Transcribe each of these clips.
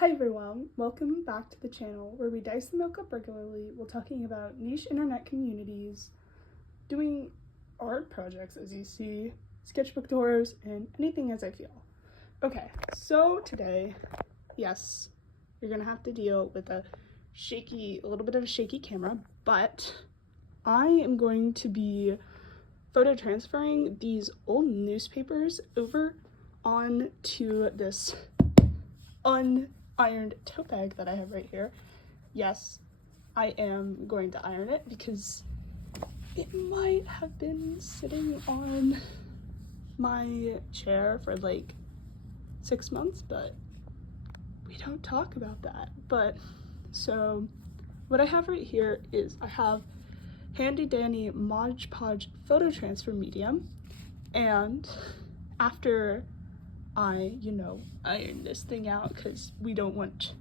Hi everyone, welcome back to the channel where we dice the milk up regularly while talking about niche internet communities, doing art projects as you see, sketchbook tours, and anything as I feel. Okay, so today, yes, you're gonna have to deal with a little bit of a shaky camera, but I am going to be photo transferring these old newspapers over onto this unironed tote bag that I have right here. Yes, I am going to iron it because it might have been sitting on my chair for like 6 months, but we don't talk about that. But so what I have right here is I have handy dandy Mod Podge photo transfer medium, and after I, iron this thing out because we don't want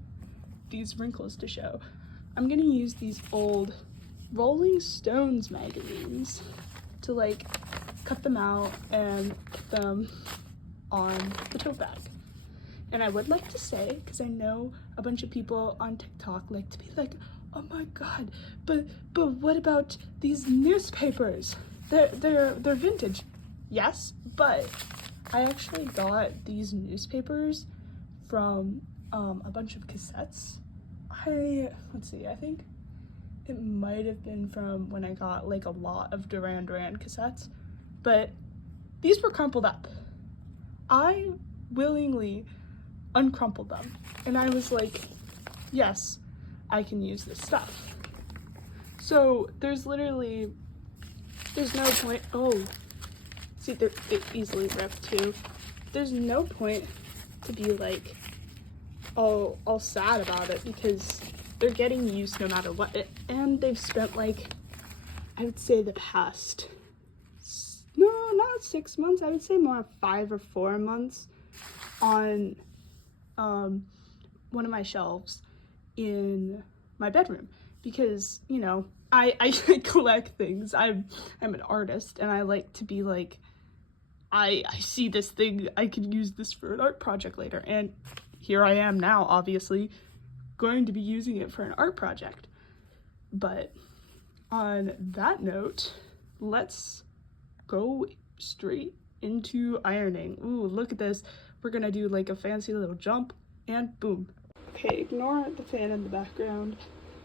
these wrinkles to show, I'm gonna use these old Rolling Stones magazines to like cut them out and put them on the tote bag. And I would like to say, because I know a bunch of people on TikTok like to be like, oh my god, but what about these newspapers? They're vintage. Yes, but I actually got these newspapers from a bunch of cassettes. Let's see, I think it might have been from when I got like a lot of Duran Duran cassettes, but these were crumpled up. I willingly uncrumpled them, and I was like, yes, I can use this stuff. So there's no point. Oh, see, they easily ripped too. There's no point to be like all sad about it because they're getting used no matter what. And they've spent like, I would say the past, no, not 6 months, I would say more 5 or 4 months on one of my shelves in my bedroom because, I collect things. I'm an artist and I like to be like, I see this thing, I could use this for an art project later, and here I am now, obviously, going to be using it for an art project. But on that note, let's go straight into ironing. Ooh, look at this. We're gonna do like a fancy little jump, and boom. Okay, ignore the fan in the background,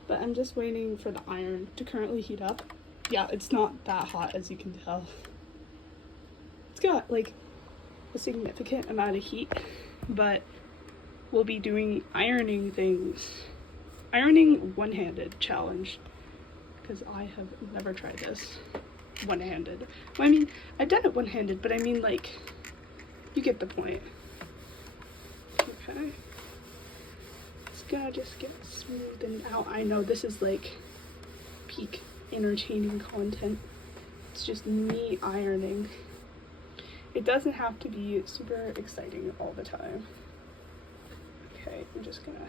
but I'm just waiting for the iron to currently heat up. Yeah, it's not that hot as you can tell. It's got like a significant amount of heat, but we'll be doing ironing things. Ironing one-handed challenge, because I have never tried this one-handed. Well, I mean, I've done it one-handed, but I mean, like, you get the point. Okay. It's gonna just get smoothed out. I know this is like peak entertaining content. It's just me ironing. It doesn't have to be super exciting all the time. Okay, I'm just gonna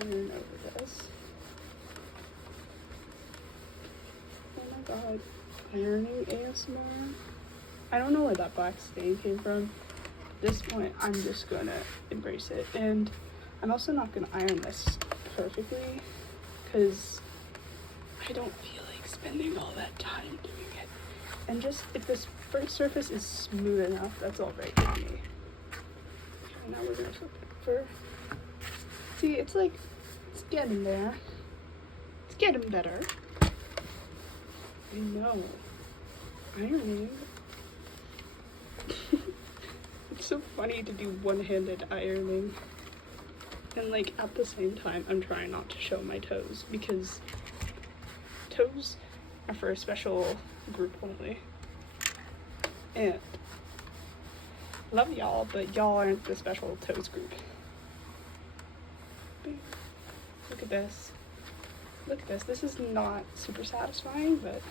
iron over this. Oh my god, ironing ASMR. I don't know where that black stain came from. At this point, I'm just gonna embrace it. And I'm also not gonna iron this perfectly because I don't feel like spending all that time doing it. And just, if this surface is smooth enough, that's all right with me. Okay, now we're gonna flip it over. See, it's like, it's getting there. It's getting better. I know. Ironing. It's so funny to do one-handed ironing. And like, at the same time, I'm trying not to show my toes because toes are for a special group only. And love y'all, but y'all aren't the special toes group. Look at this. Look at this. This is not super satisfying, but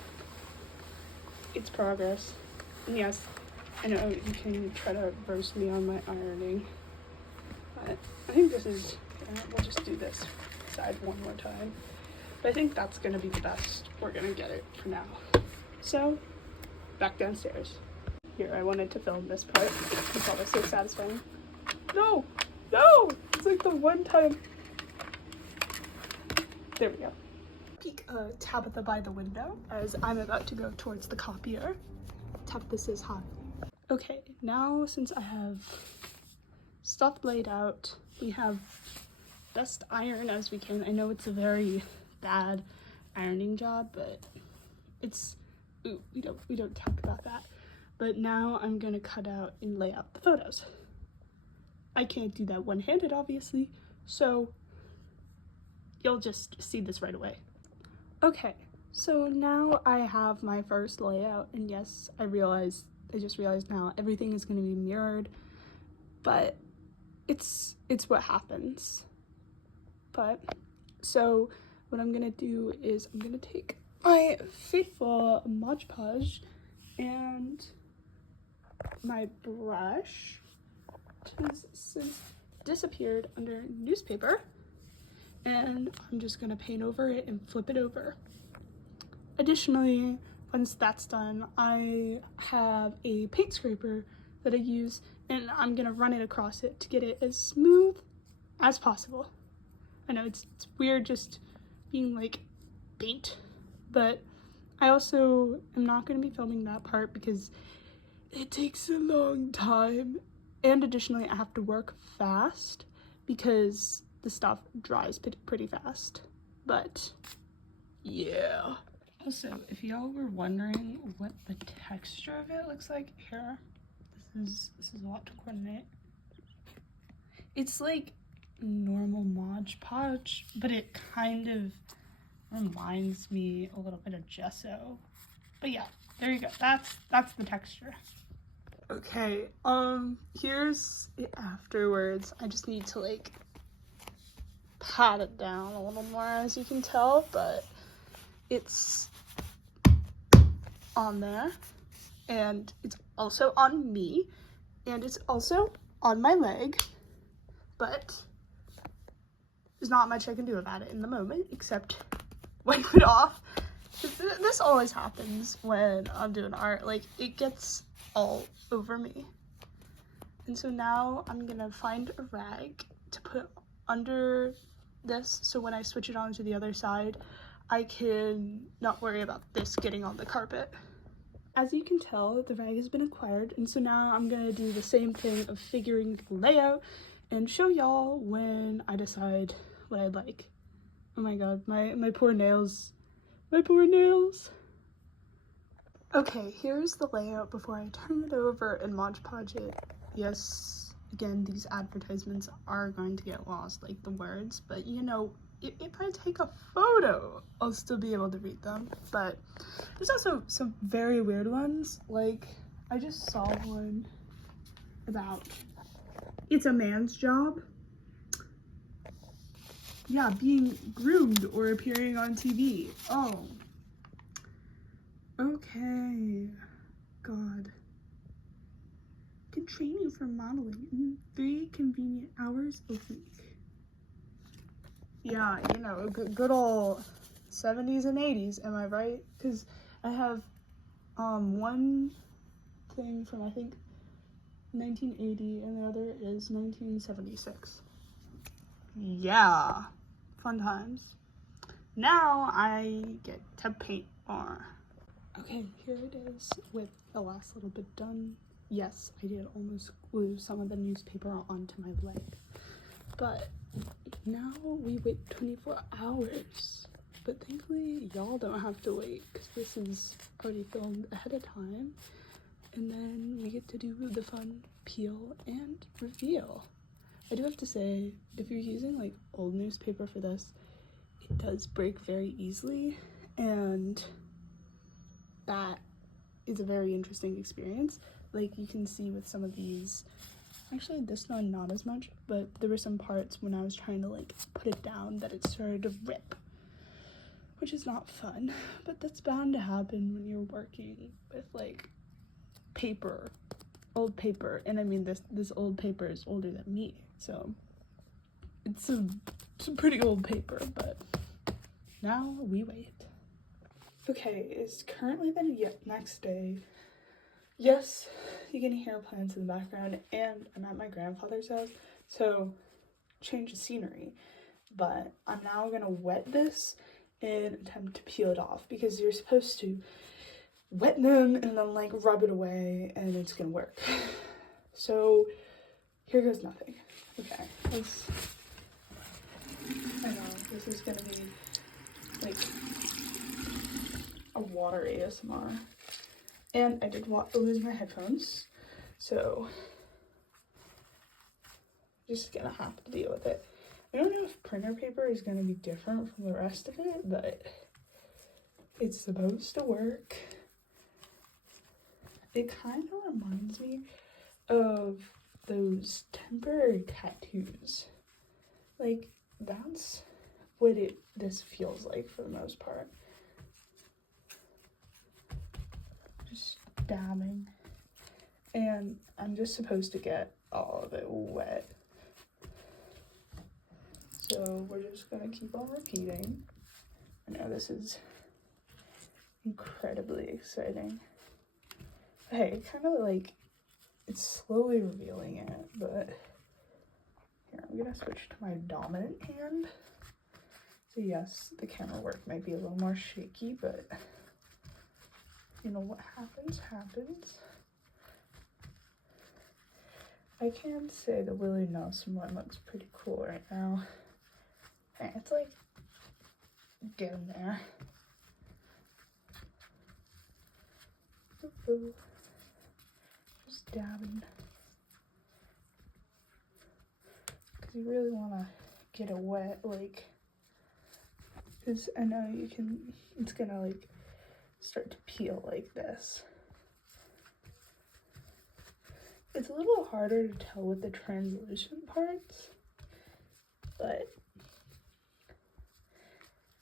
it's progress. And yes, I know you can try to roast me on my ironing, but I think this is, we'll just do this side one more time. But I think that's gonna be the best. We're gonna get it for now. So, back downstairs. Here, I wanted to film this part. You saw this so satisfying. No! No! It's one time. There we go. Peek Tabitha by the window as I'm about to go towards the copier. Tabitha says hi. Okay, now since I have stuff laid out, we have best iron as we can. I know it's a very bad ironing job, but it's, ooh, we don't talk about that. But now I'm gonna cut out and lay out the photos. I can't do that one-handed, obviously, so you'll just see this right away. Okay, so now I have my first layout, and yes, I just realized now everything is gonna be mirrored, but it's what happens. But, so what I'm gonna do is I'm gonna take my faithful Mod Podge and my brush, which has since disappeared under newspaper, and I'm just gonna paint over it and flip it over. Additionally, once that's done, I have a paint scraper that I use, and I'm gonna run it across it to get it as smooth as possible. I know it's weird just being like paint, but I also am not gonna be filming that part because it takes a long time, and additionally I have to work fast because the stuff dries pretty fast. But yeah. Also, if y'all were wondering what the texture of it looks like here, this is a lot to coordinate. It's like normal Mod Podge, but it kind of reminds me a little bit of gesso. But yeah, there you go. That's the texture. Okay, here's it afterwards. I just need to like pat it down a little more, as you can tell, but it's on there, and it's also on me, and it's also on my leg, but there's not much I can do about it in the moment except wipe it off. This always happens when I'm doing art, like it gets all over me. And so now I'm gonna find a rag to put under this, so when I switch it on to the other side, I can not worry about this getting on the carpet. As you can tell, the rag has been acquired, and so now I'm gonna do the same thing of figuring the layout and show y'all when I decide what I'd like. Oh my god, my poor nails. My poor nails. Okay, here's the layout before I turn it over and Mod Podge it. Yes, again, these advertisements are going to get lost, like the words, but you know, if I take a photo, I'll still be able to read them. But there's also some very weird ones, like I just saw one about it's a man's job. Yeah, being groomed or appearing on TV. Oh. Okay. God. Can train you for modeling in 3 convenient hours a week. Yeah, you know, good old 70s and 80s, am I right? Because I have one thing from I think 1980 and the other is 1976. Yeah, fun times. Now I get to paint more. Okay, here it is with the last little bit done. Yes, I did almost glue some of the newspaper onto my leg, but now we wait 24 hours. But thankfully y'all don't have to wait because this is already filmed ahead of time, and then we get to do the fun peel and reveal. I do have to say, if you're using like old newspaper for this, it does break very easily, and that is a very interesting experience. Like you can see with some of these, actually this one not as much, but there were some parts when I was trying to like put it down that it started to rip, which is not fun, but that's bound to happen when you're working with like paper, old paper. And I mean, this old paper is older than me, so it's a pretty old paper, but now we wait. Okay, it's currently the next day. Yes, you can hear plants in the background, and I'm at my grandfather's house, so change the scenery. But I'm now gonna wet this and attempt to peel it off, because you're supposed to wet them and then like rub it away and it's gonna work. So here goes nothing. Okay, I know this is gonna be like a water ASMR. And I did lose my headphones, so just gonna have to deal with it. I don't know if printer paper is gonna be different from the rest of it, but it's supposed to work. It kind of reminds me of those temporary tattoos. Like, that's what this feels like for the most part. Just dabbing. And I'm just supposed to get all of it wet. So we're just gonna keep on repeating. I know this is incredibly exciting. Hey, kind of like, it's slowly revealing it, but here, I'm gonna switch to my dominant hand. So yes, the camera work might be a little more shaky, but you know what happens. I can say the Willie Nelson one looks pretty cool right now. Hey, it's like getting there. Ooh. Just dabbing. Because you really want to get it wet, like, because I know it's gonna like start to peel like this. It's a little harder to tell with the translucent parts,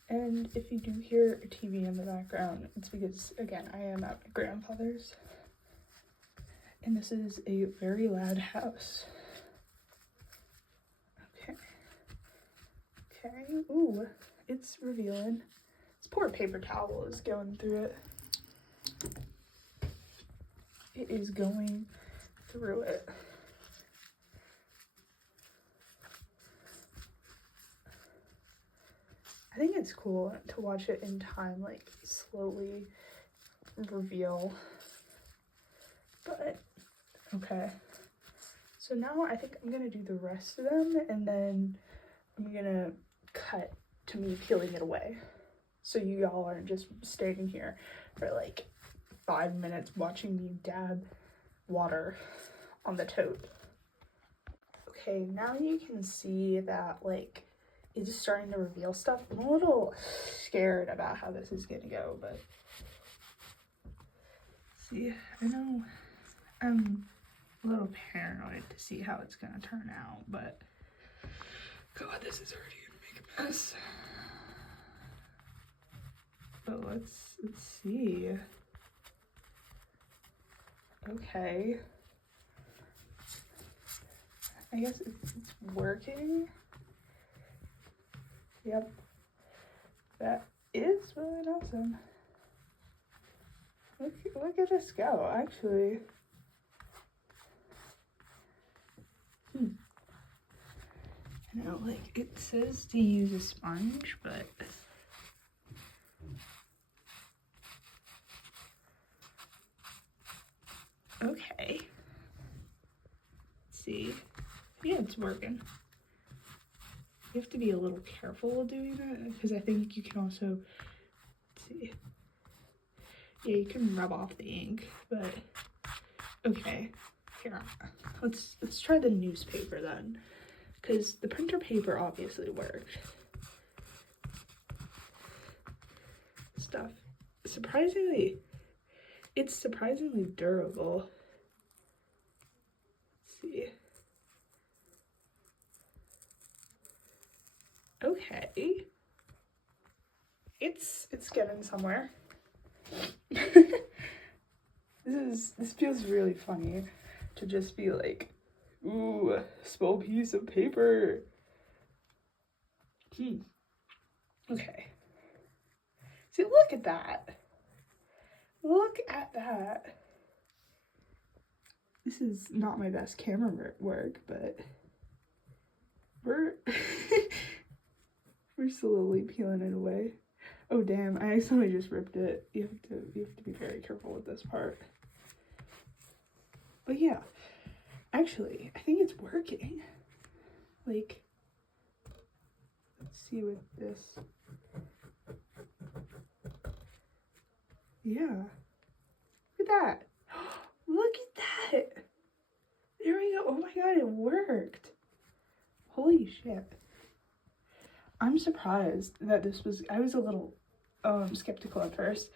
and if you do hear a TV in the background, it's because, again, I am at my grandfather's, and this is a very loud house. Okay, ooh, it's revealing. This poor paper towel is going through it. It is going through it. I think it's cool to watch it in time, like, slowly reveal. But, okay. So now I think I'm gonna do the rest of them, and then I'm gonna cut to me peeling it away. So you all aren't just standing here for like 5 minutes watching me dab water on the tote. Okay, now you can see that like it's starting to reveal stuff. I'm a little scared about how this is gonna go, but see, I know I'm a little paranoid to see how it's gonna turn out, but God, this is already gonna make a mess. But let's see. Okay. I guess it's working. Yep. That is really awesome. Look at this go, actually. I know, like, it says to use a sponge, but okay. Let's see. Yeah, it's working. You have to be a little careful while doing that, because I think you can also, let's see. Yeah, you can rub off the ink, but okay. Here, let's try the newspaper then, because the printer paper obviously worked. Stuff, surprisingly, it's surprisingly durable. Let's see. Okay. It's getting somewhere. This feels really funny to just be like, ooh, a small piece of paper. Okay. See, look at that. Look at that. This is not my best camera work, but we're we're slowly peeling it away. Oh damn, I accidentally just ripped it. You have to be very careful with this part. But yeah, actually, I think it's working. Like, let's see with this. Yeah. Look at that. Look at that. There we go. Oh my god, it worked. Holy shit. I'm surprised that this was, I was a little skeptical at first,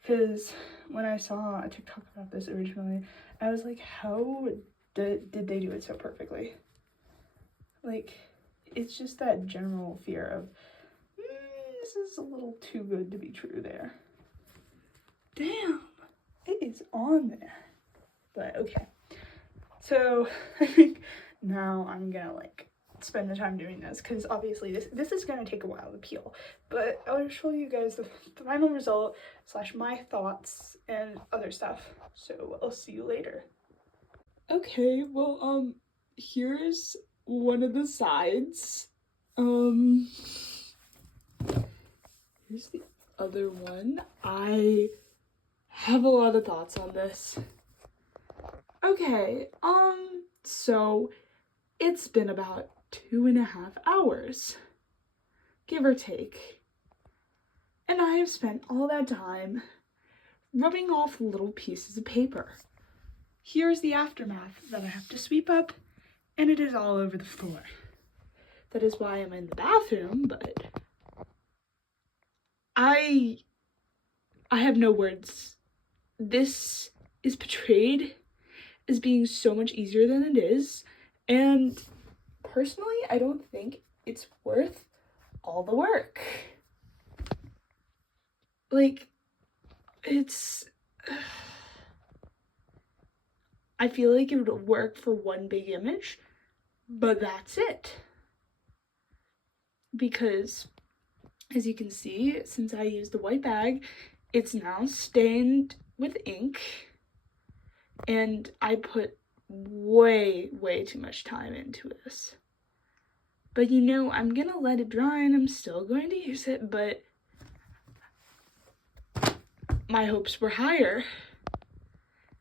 because when I saw a TikTok about this originally, I was like, how did they do it so perfectly? Like, it's just that general fear of, this is a little too good to be true there. Damn, it is on there. But okay, so I think now I'm gonna like spend the time doing this, because obviously this is gonna take a while to peel, but I'll show you guys the final result / my thoughts and other stuff. So I'll see you later. Okay, well here's one of the sides. Here's the other one. I have a lot of thoughts on this. Okay, so it's been about 2.5 hours, give or take. And I have spent all that time rubbing off little pieces of paper. Here's the aftermath that I have to sweep up, and it is all over the floor. That is why I'm in the bathroom, but I have no words. This is portrayed as being so much easier than it is, and personally, I don't think it's worth all the work. Like, it's... I feel like it would work for one big image, but that's it. Because, as you can see, since I used the white bag, it's now stained with ink, and I put way too much time into this. But you know, I'm gonna let it dry and I'm still going to use it, but my hopes were higher.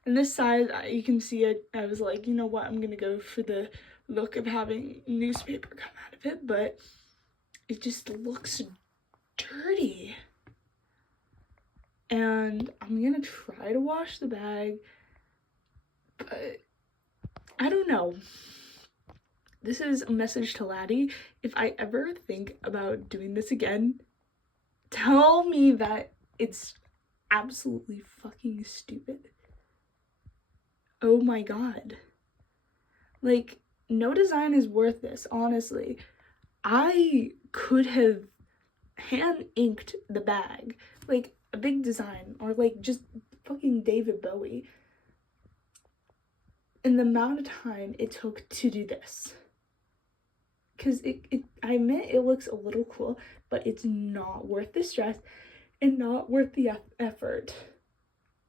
And this side, you can see it, I was like, you know what, I'm gonna go for the look of having newspaper come out of it, but it just looks dirty. And I'm gonna try to wash the bag, but I don't know. This is a message to Laddie. If I ever think about doing this again, tell me that it's absolutely fucking stupid. Oh my god. Like, no design is worth this, honestly. I could have hand inked the bag, like a big design, or like just fucking David Bowie, in the amount of time it took to do this. Because I admit it looks a little cool, but it's not worth the stress and not worth the effort.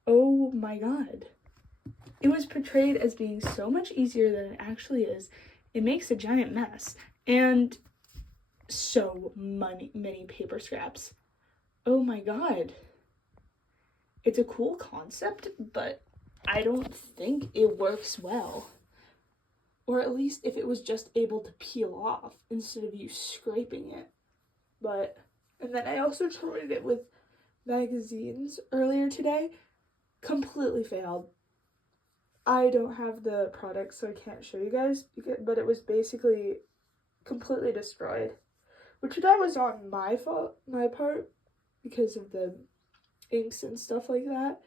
Oh my god. It was portrayed as being so much easier than it actually is. It makes a giant mess. And so many paper scraps. Oh my god. It's a cool concept, but I don't think it works well. Or at least if it was just able to peel off instead of you scraping it. But, and then I also tried it with magazines earlier today. Completely failed. I don't have the product, so I can't show you guys, but it was basically completely destroyed. Which that was on my part, because of the inks and stuff like that.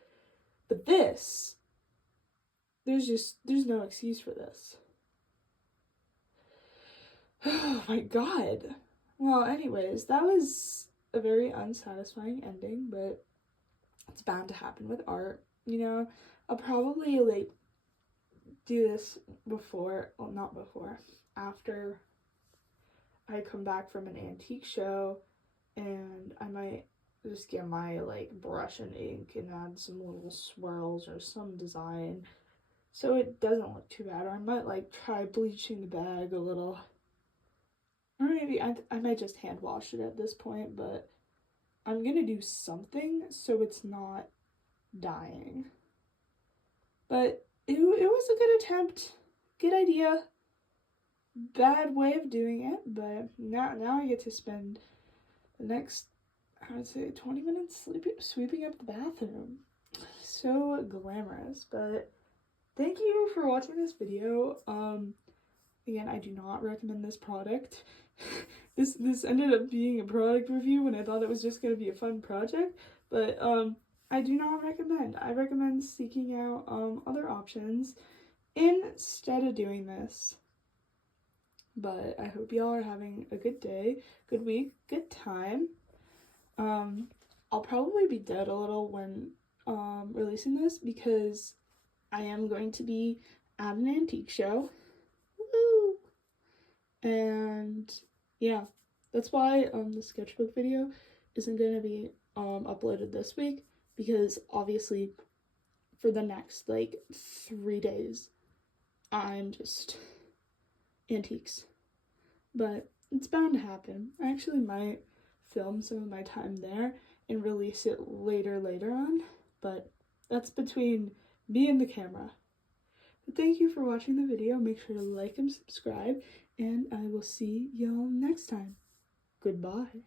But this, there's no excuse for this. Oh my god. Well, anyways, that was a very unsatisfying ending, but it's bound to happen with art. You know, I'll probably like do this before, well, not before, after I come back from an antique show, and I might just get my like brush and ink and add some little swirls or some design so it doesn't look too bad, or I might like try bleaching the bag a little. maybe I might just hand wash it at this point, but I'm gonna do something so it's not dying. But it was a good attempt, good idea, bad way of doing it, but now I get to spend the next, I would say, 20 minutes sweeping up the bathroom. So glamorous. But thank you for watching this video. Again, I do not recommend this product. This ended up being a product review when I thought it was just going to be a fun project, but I do not recommend. I recommend seeking out other options instead of doing this. But I hope y'all are having a good day, good week, good time. I'll probably be dead a little when releasing this because I am going to be at an antique show. Woo! And yeah, that's why the sketchbook video isn't going to be uploaded this week, because obviously for the next like 3 days I'm just antiques. But it's bound to happen. I actually might film some of my time there and release it later on, but that's between me and the camera. But thank you for watching the video. Make sure to like and subscribe, and I will see y'all next time. Goodbye.